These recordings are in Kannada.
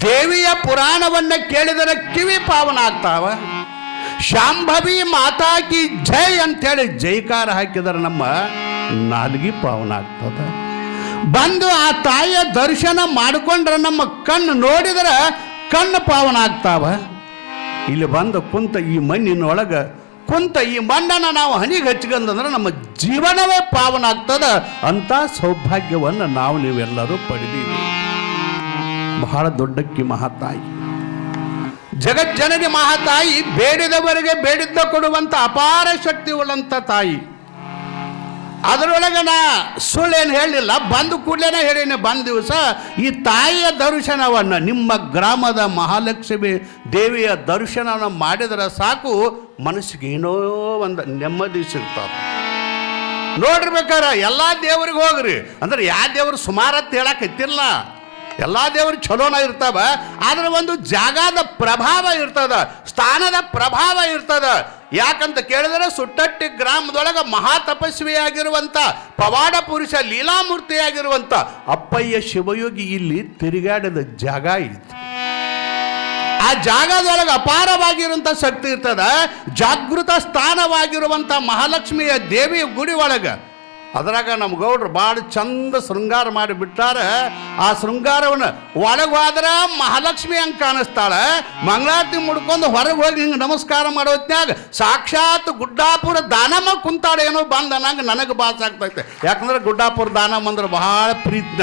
ದೇವಿಯ ಪುರಾಣವನ್ನು ಕೇಳಿದರೆ ಕಿವಿ ಪಾವನ ಆಗ್ತಾವ ಶಾಂಭವಿ ಮಾತಾಕಿ ಜೈ ಅಂತೇಳಿ ಜೈಕಾರ ಹಾಕಿದರೆ ನಮ್ಮ ನಾಲ್ಗಿ ಪಾವನ ಆಗ್ತದ ಬಂದು ಆ ತಾಯಿಯ ದರ್ಶನ ಮಾಡಿಕೊಂಡ್ರೆ ನಮ್ಮ ಕಣ್ಣು ನೋಡಿದರೆ ಕಣ್ಣು ಪಾವನ ಆಗ್ತಾವ ಇಲ್ಲಿ ಬಂದು ಕುಂತ ಈ ಮಣ್ಣಿನೊಳಗೆ ಕುಂತ ಈ ಮಣ್ಣನ್ನು ನಾವು ಹನಿಗೆ ಹಚ್ಕೊಂಡಂದ್ರೆ ನಮ್ಮ ಜೀವನವೇ ಪಾವನ ಆಗ್ತದ ಅಂತ ಸೌಭಾಗ್ಯವನ್ನು ನಾವು ನೀವೆಲ್ಲರೂ ಪಡೆದೀವಿ ಬಹಳ ದೊಡ್ಡಕ್ಕಿ ಮಹಾತಾಯಿ ಜಗಜ್ಜನನಿ ಮಹಾತಾಯಿ, ಬೇಡಿದವರಿಗೆ ಬೇಡಿದ್ದ ಕೊಡುವಂತ ಅಪಾರ ಶಕ್ತಿ ಉಳ್ಳಂತ ತಾಯಿ. ಅದರೊಳಗೆ ನಾ ಸುಳ್ಳೇನು ಹೇಳಿಲ್ಲ ಬಂದು ಕೂಡಲೇ ಹೇಳೀನಿ, ಬಂದ ದಿವಸ ಈ ತಾಯಿಯ ದರ್ಶನವನ್ನು, ನಿಮ್ಮ ಗ್ರಾಮದ ಮಹಾಲಕ್ಷ್ಮಿ ದೇವಿಯ ದರ್ಶನವನ್ನು ಮಾಡಿದರೆ ಸಾಕು, ಮನಸ್ಸಿಗೆ ಏನೋ ಒಂದು ನೆಮ್ಮದಿ ಸಿಗ್ತದೆ. ನೋಡಿರ್ಬೇಕಾರೆ ಎಲ್ಲ ದೇವರಿಗೆ ಹೋಗ್ರಿ. ಅಂದ್ರೆ ಯಾವ ದೇವ್ರು ಹೇಳಕ್ಕೆ ಹೇಳಕತ್ತಿಲ್ಲ ಎಲ್ಲ ದೇವರು ಚಲೋನ ಇರ್ತಾವ, ಆದ್ರೆ ಒಂದು ಜಾಗದ ಪ್ರಭಾವ ಇರ್ತದ, ಸ್ಥಾನದ ಪ್ರಭಾವ ಇರ್ತದ. ಯಾಕಂತ ಕೇಳಿದ್ರೆ ಸುಟ್ಟಟ್ಟಿ ಗ್ರಾಮದೊಳಗ ಮಹಾ ತಪಸ್ವಿಯಾಗಿರುವಂತ ಪವಾಡ ಪುರುಷ ಲೀಲಾಮೂರ್ತಿಯಾಗಿರುವಂತ ಅಪ್ಪಯ್ಯ ಶಿವಯೋಗಿ ಇಲ್ಲಿ ತಿರುಗಾಡಿದ ಜಾಗ ಇತ್ತು. ಆ ಜಾಗದೊಳಗೆ ಅಪಾರವಾಗಿರುವಂಥ ಶಕ್ತಿ ಇರ್ತದ, ಜಾಗೃತ ಸ್ಥಾನವಾಗಿರುವಂಥ ಮಹಾಲಕ್ಷ್ಮಿಯ ದೇವಿಯ ಗುಡಿ ಒಳಗೆ. ಅದ್ರಾಗ ನಮ್ಮ ಗೌಡ್ರು ಭಾಳ ಚಂದ ಶೃಂಗಾರ ಮಾಡಿ ಬಿಟ್ಟಾರೆ. ಆ ಶೃಂಗಾರವನ್ನು ಒಳಗೆ ಹೋದ್ರೆ ಮಹಾಲಕ್ಷ್ಮಿ ಹಂಗೆ ಕಾಣಿಸ್ತಾಳೆ. ಮಂಗಳಾರತಿ ಮುಡ್ಕೊಂಡು ಹೊರಗೆ ಹೋಗಿ ಹಿಂಗೆ ನಮಸ್ಕಾರ ಮಾಡೋತ್ನ್ಯಾಗ ಸಾಕ್ಷಾತ್ ಗುಡ್ಡಾಪುರ ದಾನಮ್ಮ ಕುಂತಾಳೇನೋ ಬಂದ ನಂಗೆ ನನಗೆ ಭಾಸ ಆಗ್ತೈತೆ. ಯಾಕಂದ್ರೆ ಗುಡ್ಡಾಪುರ ದಾನಮ್ಮ ಅಂದ್ರೆ ಬಹಳ ಪ್ರೀತಿನ.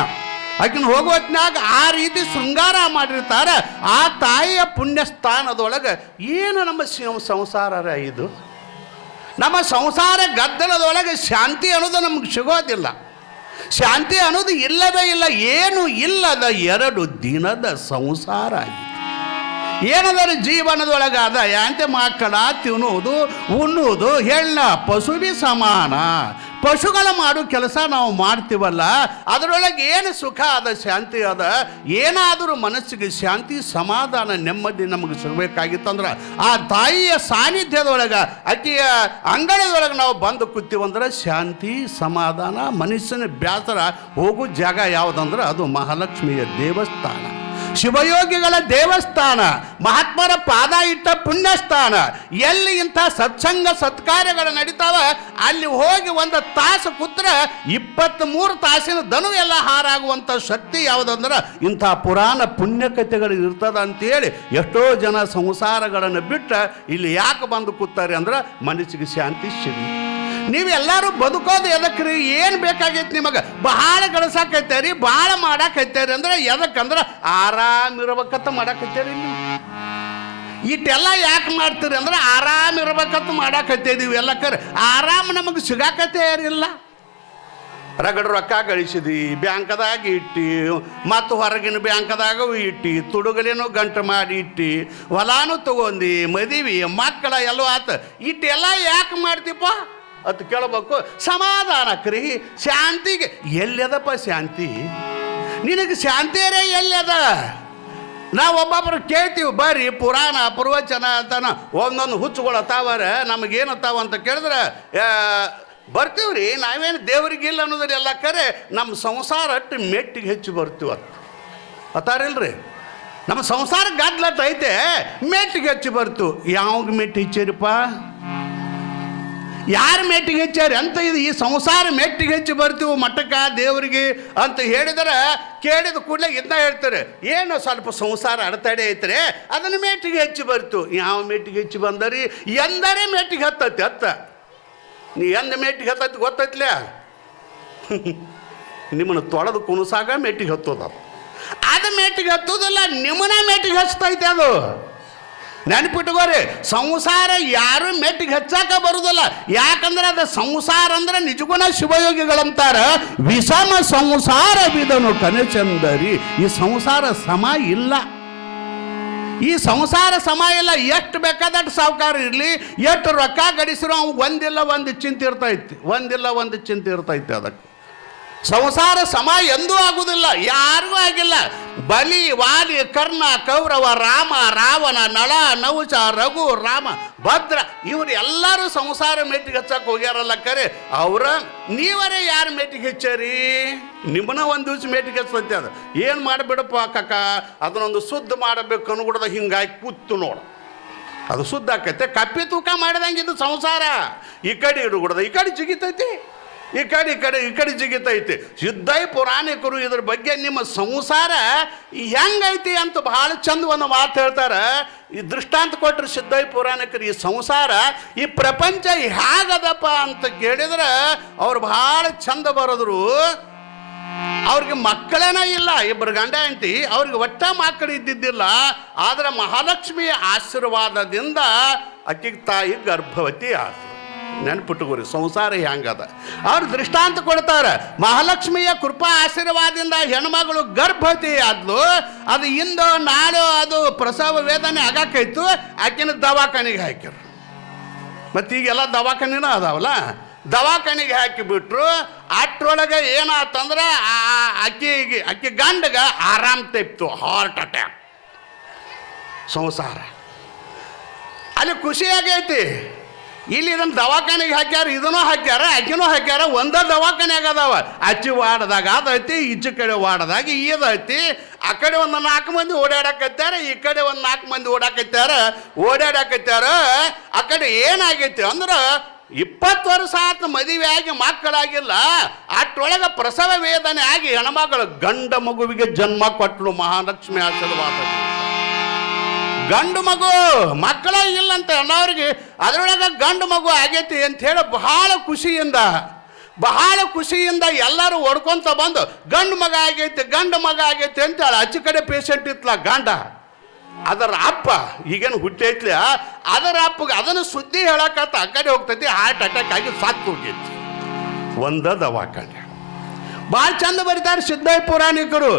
ಆಕಿನ ಹೋಗೋತ್ನಾಗ ಆ ರೀತಿ ಶೃಂಗಾರ ಮಾಡಿರ್ತಾರೆ. ಆ ತಾಯಿಯ ಪುಣ್ಯ ಸ್ಥಾನದೊಳಗೆ ಏನು ನಮ್ಮ ಸಂಸಾರ ಇದು? ನಮ್ಮ ಸಂಸಾರ ಗದ್ದಲದೊಳಗೆ ಶಾಂತಿ ಅನ್ನೋದು ನಮ್ಗೆ ಸಿಗೋದಿಲ್ಲ. ಶಾಂತಿ ಅನ್ನೋದು ಇಲ್ಲದೇ ಇಲ್ಲ, ಏನು ಇಲ್ಲದ ಎರಡು ದಿನದ ಸಂಸಾರ ಆಗಿದೆ. ಏನದರ ಜೀವನದೊಳಗೆ ಅದ ಯಾಂತೆ ಮಕ್ಕಳ ತಿನ್ನುವುದು, ಉಣ್ಣುವುದು ಹೆಣ್ಣ ಪಶುವಿ ಸಮಾನ ಪಶುಗಳ ಮಾಡೋ ಕೆಲಸ ನಾವು ಮಾಡ್ತೀವಲ್ಲ, ಅದರೊಳಗೆ ಏನು ಸುಖ ಅದ ಶಾಂತಿ ಅದ ಏನಾದರೂ ಮನಸ್ಸಿಗೆ ಶಾಂತಿ, ಸಮಾಧಾನ, ನೆಮ್ಮದಿ ನಮಗೆ ಸಿಗಬೇಕಾಗಿತ್ತಂದ್ರೆ ಆ ತಾಯಿಯ ಸಾನ್ನಿಧ್ಯದೊಳಗೆ ಆಕೆಯ ಅಂಗಳದೊಳಗೆ ನಾವು ಬಂದು ಕೂತೀವಂದ್ರೆ ಶಾಂತಿ, ಸಮಾಧಾನ, ಮನುಷ್ಯನ ಬ್ಯಾಸರ ಹೋಗೋ ಜಾಗ ಯಾವುದಂದ್ರೆ ಅದು ಮಹಾಲಕ್ಷ್ಮಿಯ ದೇವಸ್ಥಾನ. ಶಿವಯೋಗಿಗಳ ದೇವಸ್ಥಾನ, ಮಹಾತ್ಮರ ಪಾದ ಇಟ್ಟ ಪುಣ್ಯಸ್ಥಾನ, ಎಲ್ಲಿ ಇಂಥ ಸತ್ಸಂಗ ಸತ್ಕಾರ್ಯಗಳು ನಡೀತಾವ? ಅಲ್ಲಿ ಹೋಗಿ ಒಂದು ತಾಸು ಕೂತ್ರೆ ಇಪ್ಪತ್ತ್ ಮೂರು ತಾಸಿನ ದನು ಎಲ್ಲ ಹಾರಾಗುವಂಥ ಶಕ್ತಿ ಯಾವುದಂದ್ರೆ ಇಂಥ ಪುರಾಣ ಪುಣ್ಯಕಥೆಗಳು ಇರ್ತದ ಅಂತೇಳಿ ಎಷ್ಟೋ ಜನ ಸಂಸಾರಗಳನ್ನು ಬಿಟ್ಟು ಇಲ್ಲಿ ಯಾಕೆ ಬಂದು ಕೂತಾರೆ ಅಂದ್ರೆ ಮನಸ್ಸಿಗೆ ಶಾಂತಿ ಸಿಗಲಿ. ನೀವೆಲ್ಲರೂ ಬದುಕೋದು ಎದಕ್ರಿ? ಏನು ಬೇಕಾಗೈತೆ ನಿಮಗೆ? ಬಹಳ ಗಳಿಸಾಕೈತೇರಿ ಭಾಳ ಮಾಡಾಕೈತೇರಿ ಅಂದ್ರೆ ಎದಕ್ಕಂದ್ರೆ ಆರಾಮಿರ್ಬೇಕಂತ ಮಾಡಾಕೈತೇರಿ ನೀವು ಇಟ್ಟೆಲ್ಲ ಯಾಕೆ ಮಾಡ್ತೀರಿ ಅಂದ್ರೆ ಆರಾಮಿರ್ಬೇಕಂತ ಮಾಡಾಕೈತೇದೀವಿ ಎಲ್ಲ ಕರೆ. ಆರಾಮ್ ನಮಗೆ ಸಿಗಾಕತ್ತೇರಿಲ್ಲ ರಗಡ ರೊಕ್ಕ ಗಳಿಸಿದಿ, ಬ್ಯಾಂಕ್ದಾಗ ಇಟ್ಟಿ, ಮತ್ತು ಹೊರಗಿನ ಬ್ಯಾಂಕದಾಗ ಇಟ್ಟಿ, ತುಡುಗಲೇನು ಗಂಟು ಮಾಡಿ ಇಟ್ಟಿ, ಹೊಲಾನು ತಗೊಂಡಿ ಮದುವೆ, ಮಕ್ಕಳ ಎಲ್ಲೋ ಆತ. ಇಟ್ಟೆಲ್ಲ ಯಾಕೆ ಮಾಡ್ತೀಪ ಅಂತ ಕೇಳಬೇಕು. ಸಮಾಧಾನಕ್ರಿ ಶಾಂತಿಗೆ ಎಲ್ಲದಪ್ಪ ಶಾಂತಿ? ನಿನಗೆ ಶಾಂತಿಯರೇ ಎಲ್ಲದ? ನಾವು ಒಬ್ಬೊಬ್ಬರು ಕೇಳ್ತೀವಿ, ಬರ್ರಿ, ಪುರಾಣ ಪ್ರವಚನ ಅಂತಾನ ಒಂದೊಂದು ಹುಚ್ಚುಗಳು ಅತಾವರ ನಮಗೇನು ಅತಾವ ಅಂತ ಕೇಳಿದ್ರೆ ಬರ್ತೀವಿ ರೀ ನಾವೇನು ದೇವ್ರಿಗಿಲ್ಲ ಅನ್ನೋದ್ರ ಎಲ್ಲ ಕರೆ ನಮ್ಮ ಸಂಸಾರ ಅಟ್ಟು ಮೆಟ್ಟಿಗೆ ಹೆಚ್ಚು ಬರ್ತೀವಿ ಅತ್ತ ಅತ್ತಾರಿಲ್ರಿ? ನಮ್ಮ ಸಂಸಾರ ಗದ್ಲತ್ತೈತೆ, ಮೆಟ್ಟಿಗೆ ಹೆಚ್ಚು ಬರ್ತು. ಯಾವಾಗ ಮೆಟ್ಟಿ ಹೆಚ್ಚಿರಪ್ಪ? ಯಾರು ಮೆಟ್ಟಿಗೆ ಹೆಚ್ಚಾರಿ? ಅಂತ ಇದು ಈ ಸಂಸಾರ ಮೆಟ್ಟಿಗೆ ಹೆಚ್ಚು ಬರ್ತೀವಿ ಮಠಕ್ಕ, ದೇವರಿಗೆ ಅಂತ ಹೇಳಿದರೆ ಕೇಳಿದ ಕೂಡಲೇ ಇದನ್ನ ಹೇಳ್ತಾರೆ. ಏನು ಸ್ವಲ್ಪ ಸಂಸಾರ ಅಡೆತಡೆ ಐತ್ರಿ, ಅದನ್ನು ಮೆಟ್ಟಿಗೆ ಹೆಚ್ಚು ಬರ್ತು. ಯಾವ ಮೆಟ್ಟಿಗೆ ಹೆಚ್ಚು ಬಂದರಿ? ಎಂದರೆ ಮೆಟ್ಟಿಗೆ ಹತ್ತೈತಿ ಹತ್ತ. ನೀ ಎಂದ ಮೆಟ್ಟಿಗೆ ಹತ್ತೈತಿ ಗೊತ್ತೈತ್ಲ? ನಿಮ್ಮನ್ನು ತೊಳೆದು ಕುಣಸಾಗ ಮೆಟ್ಟಿಗೆ ಹತ್ತೋದ ಅದು. ಮೆಟ್ಟಿಗೆ ಹತ್ತೋದಲ್ಲ, ನಿಮ್ಮನ್ನ ಮೆಟ್ಟಿಗೆ ಹಚ್ತೈತೆ ಅದು. ನೆನಪಿಟ್ಕೋರಿ ಸಂಸಾರ ಯಾರು ಮೆಟ್ಟಿಗೆ ಹಚ್ಚಾಕ ಬರುದಿಲ್ಲ. ಯಾಕಂದ್ರೆ ಅದು ಸಂಸಾರ ಅಂದ್ರೆ ನಿಜಗುಣ ಶಿವಯೋಗಿಗಳಂತಾರ. ವಿಷಮ ಸಂಸಾರ ಬಿದನು ಕನಚಂದರಿ. ಈ ಸಂಸಾರ ಸಮ ಇಲ್ಲ. ಈ ಸಂಸಾರ ಸಮ ಇಲ್ಲ, ಎಷ್ಟು ಬೇಕಾದಷ್ಟು ಸಾವುಕಾರ ಇರಲಿ, ಎಷ್ಟು ರೊಕ್ಕ ಗಡಿಸಿರೋ ಅವು ಒಂದಿಲ್ಲ, ಒಂದು ಚಿಂತೆ ಇರ್ತೈತಿ. ಒಂದಿಲ್ಲ, ಒಂದು ಚಿಂತೆ ಇರ್ತೈತಿ ಅದಕ್ಕೆ. ಸಂಸಾರ ಸಮ ಎಂದೂ ಆಗುವುದಿಲ್ಲ, ಯಾರಿಗೂ ಆಗಿಲ್ಲ. ಬಲಿ ವಾಲಿ ಕರ್ಣ, ಕೌರವ, ರಾಮ, ರಾವಣ, ನಳ, ನೌಚ, ರಘು, ರಾಮ, ಭದ್ರ, ಇವರು ಎಲ್ಲರೂ ಸಂಸಾರ ಮೆಟ್ಟಿಗೆ ಹಚ್ಚಕ್ಕೆ ಹೋಗ್ಯಾರಲ್ಲ ಕರೆ. ಅವರ, ನೀವರೇ ಯಾರು ಮೆಟ್ಟಿಗೆ ಹಚ್ಚಾರಿ? ನಿಮ್ಮನ್ನ ಒಂದು ದಿವ್ಸ ಮೆಟ್ಟಿಗೆ ಹಚ್ಚತ್ತೆ ಅದು. ಏನು ಮಾಡಿಬಿಡಪ್ಪ ಕಕ್ಕ ಅದನ್ನೊಂದು ಶುದ್ಧ ಮಾಡಬೇಕು ಅನ್ಬಿಡ್ದ ಹಿಂಗಾಗಿ ಕೂತು ನೋಡು. ಅದು ಶುದ್ಧ ಆಕೈತೆ. ಕಪ್ಪಿ ತೂಕ ಮಾಡಿದಂಗೆ ಇದು ಸಂಸಾರ. ಈ ಕಡೆ ಹಿಡುಗುಡ್ದ ಈ ಕಡೆ ಜಿಗಿತೈತಿ. ಈ ಕಡೆ ಈ ಕಡೆ ಈ ಕಡೆ ಜಿಗಿತೈತಿ. ಸಿದ್ಧೈ ಪುರಾಣಿಕರು ಇದ್ರ ಬಗ್ಗೆ ನಿಮ್ಮ ಸಂಸಾರ ಹೆಂಗೈತಿ ಅಂತ ಬಹಳ ಚಂದ ಒಂದು ಮಾತು ಹೇಳ್ತಾರೆ. ಈ ದೃಷ್ಟಾಂತ ಕೊಟ್ಟರು ಸಿದ್ಧೈ ಪುರಾಣಿಕರು, ಈ ಸಂಸಾರ, ಈ ಪ್ರಪಂಚ ಹೇಗದಪ್ಪ ಅಂತ ಕೇಳಿದ್ರೆ ಅವ್ರು ಬಹಳ ಚಂದ ಬರೋದ್ರು. ಅವ್ರಿಗೆ ಮಕ್ಕಳೇನ ಇಲ್ಲ. ಇಬ್ಬರು ಗಂಡ ಹೆಂಡತಿ, ಅವ್ರಿಗೆ ಒಟ್ಟ ಮಕ್ಕಳು ಇದ್ದಿದ್ದಿಲ್ಲ. ಆದ್ರೆ ಮಹಾಲಕ್ಷ್ಮಿಯ ಆಶೀರ್ವಾದದಿಂದ ಅಕ್ಕಿಗೆ ತಾಯಿ ಗರ್ಭವತಿ ಆದ್ರು ನೆನ್ಪಿಟ್ಟುಕೋರಿ, ಸಂಸಾರ ಹೆಂಗದ ಅವ್ರು ದೃಷ್ಟಾಂತ ಕೊಡ್ತಾರೆ, ಮಹಾಲಕ್ಷ್ಮಿಯ ಕೃಪಾ ಆಶೀರ್ವಾದದಿಂದ ಹೆಣ್ಮಗಳು ಗರ್ಭವತಿ ಆದ್ಲು ಅದು ಇಂದು ನಾಳೆ ಅದು ಪ್ರಸವ ವೇದನೆ ಆಗಾಕೈತು, ಆಕಿನ ದವಾಖಾನೆಗೆ ಹಾಕ್ಯಾರ. ಮತ್ತು ಈಗೆಲ್ಲ ದವಾಖಾನಿನ ಅದಾವಲ್ಲ, ದವಾಖಾನೆಗೆ ಹಾಕಿಬಿಟ್ರು ಅಟ್ರೊಳಗೆ ಏನಾತಂದ್ರೆ ಆ ಅಕ್ಕಿಗೆ, ಅಕ್ಕಿ ಗಂಡಗ ಆರಾಮ್ ತೆಪ್ತು ಹಾರ್ಟ್ ಅಟ್ಯಾಕ್ ಸಂಸಾರ. ಅಲ್ಲಿ ಖುಷಿಯಾಗೈತಿ. ಇಲ್ಲಿ ಇದನ್ನು ದವಾಖಾನೆಗೆ ಹಾಕ್ಯಾರ, ಇದನ್ನೂ ಹಾಕ್ಯಾರ ಅಕ್ಕಿನೂ ಹಾಕ್ಯಾರ, ಒಂದೇ ದವಾಖಾನೆಯಾಗ ಅದಾವ. ಅಚ್ಚಿ ವಾಡದಾಗ ಅದೈತಿ ಈಚೆ ಕಡೆ ವಾಡದಾಗ ಐತಿ. ಆ ಕಡೆ ಒಂದು ನಾಲ್ಕು ಮಂದಿ ಓಡಾಡಕತ್ತಾರ ಈ ಕಡೆ ಒಂದು ನಾಲ್ಕು ಮಂದಿ ಓಡಾಕತ್ತಾರ ಓಡಾಡಕತ್ತಾರ ಆ ಕಡೆ ಏನಾಗೈತಿ ಅಂದ್ರೆ ಇಪ್ಪತ್ತು ವರ್ಷ ಆತ ಮದುವೆ ಆಗಿ ಮಕ್ಕಳಾಗಿಲ್ಲ ಅಷ್ಟೊಳಗೆ ಪ್ರಸವ ವೇದನೆ ಆಗಿ ಹೆಣ್ಮಗಳು ಗಂಡ ಮಗುವಿಗೆ ಜನ್ಮ ಕೊಟ್ಟಳು ಮಹಾಲಕ್ಷ್ಮಿ ಆಶೀರ್ವಾದ. ಗಂಡು ಮಗು ಮಕ್ಕಳ ಇಲ್ಲಂತ ಅನ್ನೋರಿಗೆ ಅದರೊಳಗೆ ಗಂಡು ಮಗು ಆಗೈತಿ ಅಂತ ಹೇಳಿ ಬಹಳ ಖುಷಿಯಿಂದ ಬಹಳ ಖುಷಿಯಿಂದ ಎಲ್ಲರೂ ಹೊಡ್ಕೊಂತ ಬಂದು, ಗಂಡು ಮಗ ಆಗೈತಿ, ಗಂಡು ಮಗ ಆಗೈತಿ ಅಂತ ಹೇಳಿ ಅಚ್ಚು ಕಡೆ ಪೇಷಂಟ್ ಇತ್ತಲ್ಲ ಗಂಡ. ಅದರ ಅಪ್ಪ, ಈಗೇನು ಹುಟ್ಟೈತ್ಲಿ ಅದರ ಅಪ್ಪಗೆ ಅದನ್ನು ಸುದ್ದಿ ಹೇಳಕತ್ತ ಆ ಕಡೆ ಹೋಗ್ತೈತಿ ಹಾರ್ಟ್ ಅಟ್ಯಾಕ್ ಆಗಿ ಸತ್ತು ಹೋಗೈತಿ. ಒಂದ ದವಾಖಾನೆ. ಭಾಳ ಚಂದ ಬರೀತಾರೆ ಸಿದ್ದಯ್ಯ ಪುರಾಣಿಕರು.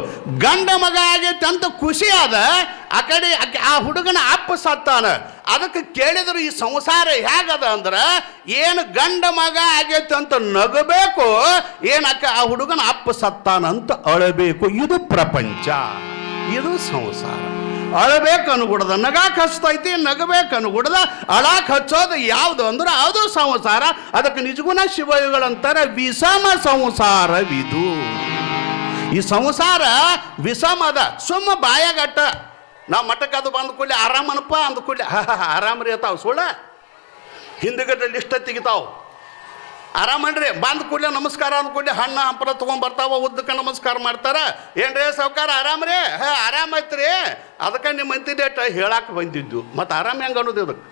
ಗಂಡ ಮಗ ಆಗೈತೆ ಅಂತ ಖುಷಿ ಅದ ಆ ಕಡೆ ಆ ಹುಡುಗನ ಅಪ್ಪ ಸತ್ತಾನ. ಅದಕ್ಕೆ ಕೇಳಿದ್ರು ಈ ಸಂಸಾರ ಹೇಗದ ಅಂದ್ರೆ ಏನು ಗಂಡ ಮಗ ಆಗೈತೆ ಅಂತ ನಗಬೇಕು ಏನಕ್ಕ ಆ ಹುಡುಗನ ಅಪ್ಪ ಸತ್ತಾನಂತ ಅಳಬೇಕು. ಇದು ಪ್ರಪಂಚ, ಇದು ಸಂಸಾರ. ಅಳಬೇಕು ಅನುಗುಡದ ನಗಾಕ್ ಹಚ್ತೈತಿ, ನಗಬೇಕು ಅನುಗುಡದ ಅಳಾಕ್ ಹಚ್ಚೋದು ಯಾವುದು ಅಂದ್ರೆ ಅದು ಸಂಸಾರ. ಅದಕ್ಕೆ ನಿಜಗುಣ ಶಿವಯುಗಳಂತಾರೆ ವಿಷಮ ಸಂಸಾರವಿದು. ಈ ಸಂಸಾರ ವಿಷಮದ ಸುಮ್ಮ ಬಾಯಾಗಟ್ಟ. ನಾವು ಮಠಕ್ಕೆ ಅದು ಬಂದ ಕೂಡಲೇ ಆರಾಮನಪ್ಪ ಅಂದ ಕೂಡಲೇ ಆರಾಮ್ರಿ ಅತಾವ. ಸುಳ್ಳ? ಹಿಂದುಗಡೆ ಲಿಸ್ಟ್ ತೆಗಿತಾವ್. ಆರಾಮನ್ರಿ ಬಂದ ಕೂಡಲೇ ನಮಸ್ಕಾರ ಅಂದ ಕೂಡಲೇ ಹಣ್ಣು, ಹಂಪಲ ತೊಗೊಂಡ್ ಬರ್ತಾವ, ಉದ್ದಕ್ಕೆ ನಮಸ್ಕಾರ ಮಾಡ್ತಾರ. ಏನ್ರಿ ಸಾವುಕಾರ ಆರಾಮ್ರಿ ಹಾ ಆರಾಮಾಯ್ತು ಅದಕ್ಕೆ ನಿಮ್ಮ ಡೇಟ್ ಹೇಳಾಕ ಬಂದಿದ್ದು. ಮತ್ತು ಆರಾಮ ಹೆಂಗೆ ಅನ್ನೋದು ಇದಕ್ಕೆ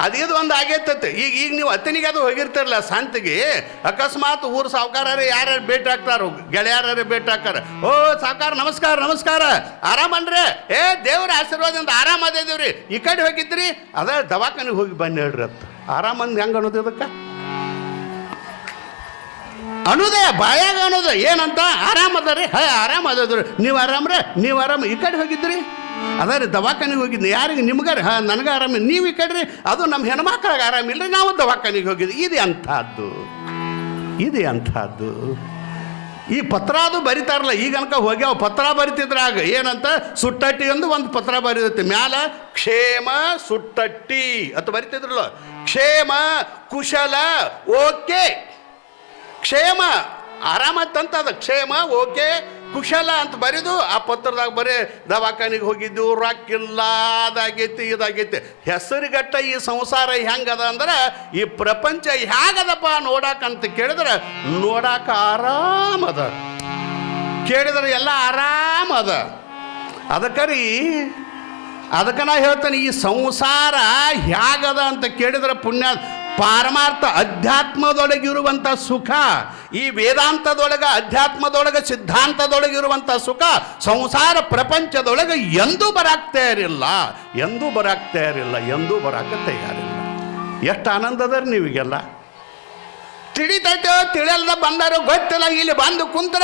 ಅದೇದು ಒಂದು ಆಗೈತತ್ತೆ ಈಗ ಈಗ ನೀವು ಅತ್ತಿನಿಗೆ ಅದು ಹೋಗಿರ್ತಿರಲ್ಲ ಸಂತಿಗೆ. ಅಕಸ್ಮಾತ್ ಊರು ಸಾವುಕಾರರೇ ಯಾರ್ಯಾರು ಭೇಟಿ ಹಾಕ್ತಾರೋ ಗೆಳೆಯರೇ ಭೇಟಿ ಹಾಕಾರ ಓ, ಸಾವುಕಾರ, ನಮಸ್ಕಾರ ನಮಸ್ಕಾರ. ಆರಾಮನ್ರಿ ಏ, ದೇವ್ರ ಆಶೀರ್ವಾದದಿಂದ ಆರಾಮ ಅದೇದೇವ್ರಿ? ಈ ಕಡೆ ಹೋಗಿದ್ರಿ? ಅದ ದವಾಖಾನಿಗೆ ಹೋಗಿ ಬನ್ನಿ ಹೇಳ್ರಿ ಅತ್ತ ಆರಾಮಂದ್ ಹೆಂಗೆ ಅನ್ನೋದು ಇದಕ್ಕೆ? ಅನ್ನೋದೇ, ಬಾಯಾಗ ಅನ್ನೋದು. ಏನಂತ? ಆರಾಮದ ರೀ? ಹೇ, ಆರಾಮ ಅದ್ರಿ ನೀವು ಆರಾಮ್ರೆ ನೀವು ಆರಾಮ. ಈ ಕಡೆ ಹೋಗಿದ್ರಿ? ಅದ ರೀ, ದವಾಖಾನಿಗೆ ಹೋಗಿದ್ನಿ. ಯಾರಿಗೆ? ನಿಮ್ಗಾರ ಹಾಂ, ನನಗೆ ಆರಾಮ. ನೀವು ಈ ಕಡೆ ಅದು ನಮ್ಮ ಹೆಣ್ಮಕ್ಳಿಗೆ ಆರಾಮಿಲ್ಲ ನಾವು ದವಾಖಾನಿಗೆ ಹೋಗಿದ್ವಿ. ಇದು ಅಂಥದ್ದು ಇದು ಅಂಥದ್ದು ಈ ಪತ್ರ ಅದು ಬರಿತಾರಲ್ಲ, ಈಗ ಅನ್ಕ ಹೋಗ್ಯಾವ ಪತ್ರ ಬರಿತಿದ್ರ ಆಗ. ಏನಂತ? ಸುಟ್ಟಟ್ಟಿ ಎಂದು ಒಂದು ಪತ್ರ ಬರೀತೈತಿ. ಮ್ಯಾಲ ಕ್ಷೇಮ, ಸುಟ್ಟಟ್ಟಿ ಅಂತ ಬರಿತಿದ್ರಲ್ಲ. ಕ್ಷೇಮ, ಕುಶಲ, ಓಕೆ. ಕ್ಷೇಮ. ಆರಾಮತ್ತಂತ ಅದ ಕ್ಷೇಮ, ಓಕೆ. ಕುಶಲ ಅಂತ ಬರೆದು ಆ ಪತ್ರದಾಗ ಬರೀ ದವಾಖಾನಿಗೆ ಹೋಗಿದ್ದು ರೊಕ್ಕಿಲ್ಲ ಅದಾಗೈತಿ ಇದಾಗೈತಿ. ಹೆಸರುಗಟ್ಟ ಈ ಸಂಸಾರ ಹೆಂಗದ ಅಂದ್ರೆ, ಈ ಪ್ರಪಂಚ ಹೇಗದಪ್ಪ ನೋಡಾಕಂತ ಕೇಳಿದ್ರೆ, ನೋಡಾಕ ಆರಾಮದ. ಕೇಳಿದ್ರೆ ಎಲ್ಲ ಆರಾಮದ. ಅದಕ್ಕರಿ ಅದಕ್ಕೆ ನಾ ಹೇಳ್ತೇನೆ, ಈ ಸಂಸಾರ ಹೇಗದ ಅಂತ ಕೇಳಿದ್ರೆ ಪುಣ್ಯ ಪಾರಮಾರ್ಥ ಅಧ್ಯಾತ್ಮದೊಳಗಿರುವಂಥ ಸುಖ, ಈ ವೇದಾಂತದೊಳಗೆ, ಅಧ್ಯಾತ್ಮದೊಳಗೆ ಸಿದ್ಧಾಂತದೊಳಗಿರುವಂಥ ಸುಖ ಸಂಸಾರ ಪ್ರಪಂಚದೊಳಗೆ ಎಂದೂ ಬರಾಕ್ತಾ ಇರಲಿಲ್ಲ ಎಂದೂ ಬರಾಕ್ತಾ ಇರಲಿಲ್ಲ ಎಂದೂ ಬರಾಕ ತಯಾರಿಲ್ಲ. ಎಷ್ಟು ಆನಂದದರಿ ನೀವಿಗೆಲ್ಲ? ತಿಳಿತೈತೋ ತಿಳಿಯಲ್ದ ಬಂದರು ಗೊತ್ತಿಲ್ಲ. ಇಲ್ಲಿ ಬಂದು ಕುಂತ್ರ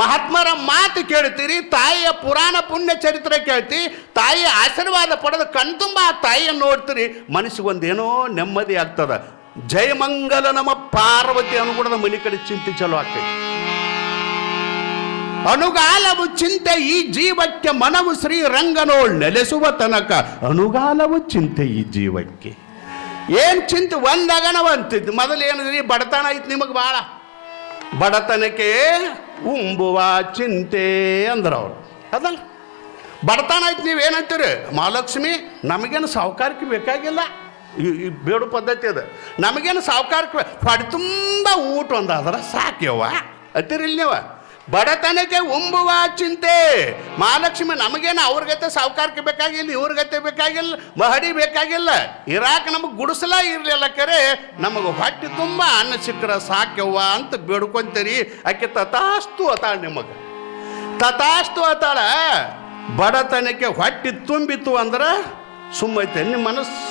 ಮಹಾತ್ಮರ ಮಾತು ಕೇಳ್ತೀರಿ, ತಾಯಿಯ ಪುರಾಣ ಪುಣ್ಯ ಚರಿತ್ರೆ ಕೇಳ್ತಿ, ತಾಯಿಯ ಆಶೀರ್ವಾದ ಪಡೆದು ಕಣ್ತುಂಬ ಆ ತಾಯಿಯನ್ನು ನೋಡ್ತೀರಿ, ಮನಸ್ಸಿಗೊಂದೇನೋ ನೆಮ್ಮದಿ ಆಗ್ತದ. ಜಯಮಂಗಲ ನಮ್ಮ ಪಾರ್ವತಿ ಅನುಗುಣದ ಮನೆ ಕಡೆ ಚಿಂತೆ ಚಲೋ ಆಗ್ತೈತಿ. ಅನುಗಾಲವು ಚಿಂತೆ ಈ ಜೀವಕ್ಕೆ ಮನವು ಶ್ರೀರಂಗನೋಳ್ ನೆಲೆಸುವ ತನಕ. ಅನುಗಾಲವು ಚಿಂತೆ ಈ ಜೀವಕ್ಕೆ. ಏನ್ ಚಿಂತೆ? ಒಂದಾಗಣ ಅಂತಿದ್ದು. ಮೊದಲು ಏನಿದ್ರಿ ಬಡತನ ಐತಿ ನಿಮಗೆ ಭಾಳ ಬಡತನಕ್ಕೆ ಉಂಬುವ ಚಿಂತೆ ಅಂದ್ರೆ ಅವ್ರು. ಅದಲ್ಲ ಬಡತನ ಐತಿ ನೀವೇನಂತೀರಿ ಮಹಾಲಕ್ಷ್ಮಿ, ನಮಗೇನು ಸಾವುಕಾರಕ್ಕೆ ಬೇಕಾಗಿಲ್ಲ. ಈ ಬೇಡು ಪದ್ಧತಿ ಅದು. ನಮಗೇನು ಸಾವುಕಾರಕ್ಕೆ ಪಡೆ ತುಂಬ ಊಟ ಒಂದಾದ್ರೆ ಸಾಕ್ಯವ ಅತ್ತಿರಿಲ್ಲ ನೀವು? ಬಡತನಕ್ಕೆ ಉಂಬುವ ಚಿಂತೆ. ಮಹಾಲಕ್ಷ್ಮಿ ನಮಗೇನು ಅವ್ರಿಗತ್ತೆ ಸಾವುಕಾರಕ್ಕೆ ಬೇಕಾಗಿಲ್ಲ ಇವ್ರಿಗತ್ತೆ ಬೇಕಾಗಿಲ್ಲ, ಮಹಡಿ ಬೇಕಾಗಿಲ್ಲ. ಇರಾಕ ನಮಗೆ ಗುಡಿಸಲ ಇರಲಿಲ್ಲ ಕರೆ. ನಮಗೆ ಹೊಟ್ಟೆ ತುಂಬ ಅನ್ನ ಸಿಕ್ಕರೆ ಸಾಕ್ಯವ್ವ ಅಂತ ಬೇಡ್ಕೊಂತೀರಿ. ಆಕೆ ತಥಾಸ್ತು ಅತಾಳ ನಿಮಗೆ. ತಥಾಸ್ತು ಅತಾಳ, ಬಡತನಕ್ಕೆ ಹೊಟ್ಟೆ ತುಂಬಿತ್ತು ಅಂದ್ರೆ ಸುಮ್ಮೈತೆ ನಿಮ್ಮ ಮನಸ್ಸು.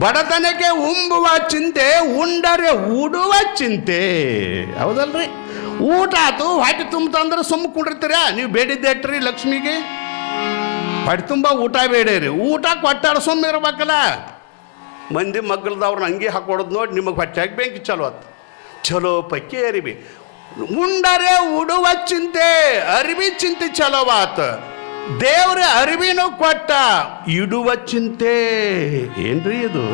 ಬಡತನಕ್ಕೆ ಉಂಬುವ ಚಿಂತೆ, ಉಂಡರೆ ಉಡುವ ಚಿಂತೆ. ಹೌದಲ್ರಿ? ಊಟ ಆತು ಹೊಟ್ಟೆ ತುಂಬತಂದ್ರೆ ಸುಮ್ಮ ಕುಂಡಿರ್ತೀರ? ನೀವು ಬೇಡಿದ್ದೆಟ್ರಿ ಲಕ್ಷ್ಮಿಗೆ. ಹೊಟ್ಟೆ ತುಂಬ ಊಟ ಬೇಡೇರಿ. ಊಟ ಕೊಟ್ಟಾಡ ಸುಮ್ಮ ಇರ್ಬೇಕಲ್ಲ. ಮಂದಿ ಮಗ್ಗಲ್ದವ್ರನ್ನ ಹಂಗೆ ಹಾಕೊಡೋದು ನೋಡಿ ನಿಮಗೆ ಹೊಟ್ಟೆಗೆ ಬೆಂಕಿ ಚಲೋ ಆತು. ಚಲೋ ಪಕ್ಕಿ ಅರಿವಿ. ಉಂಡರೆ ಉಡುವ ಚಿಂತೆ, ಅರಿವಿ ಚಿಂತೆ ಚಲೋವಾತ ದೇವ್ರ ಅರಿವಿನೂ ಕೊಟ್ಟ ಇಡುವ ಚಿಂತೆ. ಏನ್ರಿ ಇದು?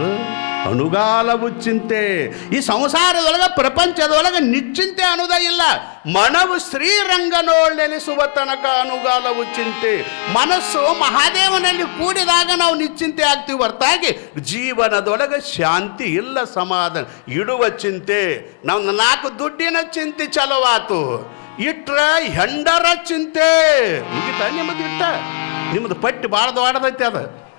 ಅನುಗಾಲವು ಚಿಂತೆ. ಈ ಸಂಸಾರದೊಳಗೆ, ಪ್ರಪಂಚದೊಳಗೆ ನಿಶ್ಚಿಂತೆ ಅನುದ ಇಲ್ಲ. ಮನವು ಶ್ರೀರಂಗನೋಳ್ ನೆಲೆಸುವ ತನಕ ಅನುಗಾಲವು ಚಿಂತೆ. ಮನಸ್ಸು ಮಹಾದೇವನಲ್ಲಿ ಕೂಡಿದಾಗ ನಾವು ನಿಶ್ಚಿಂತೆ ಆಗ್ತೀವಿ. ಹೊರತಾಗಿ ಜೀವನದೊಳಗೆ ಶಾಂತಿ ಇಲ್ಲ, ಸಮಾಧಾನ. ಇಡುವ ಚಿಂತೆ. ನಮ್ಮ ನಾಲ್ಕು ದುಡ್ಡಿನ ಚಿಂತೆ ಚಲವಾತು. ಇಟ್ರ ಹೆಂಡರ ಚಿಂತೆ. ಮುಗಿತ? ನಿಮ್ಮದು ಇಟ್ಟ ನಿಮ್ಮದು ಪಟ್ಟಿ ಭಾಳ ದೊಡ್ಡದೈತೆ ಅದು.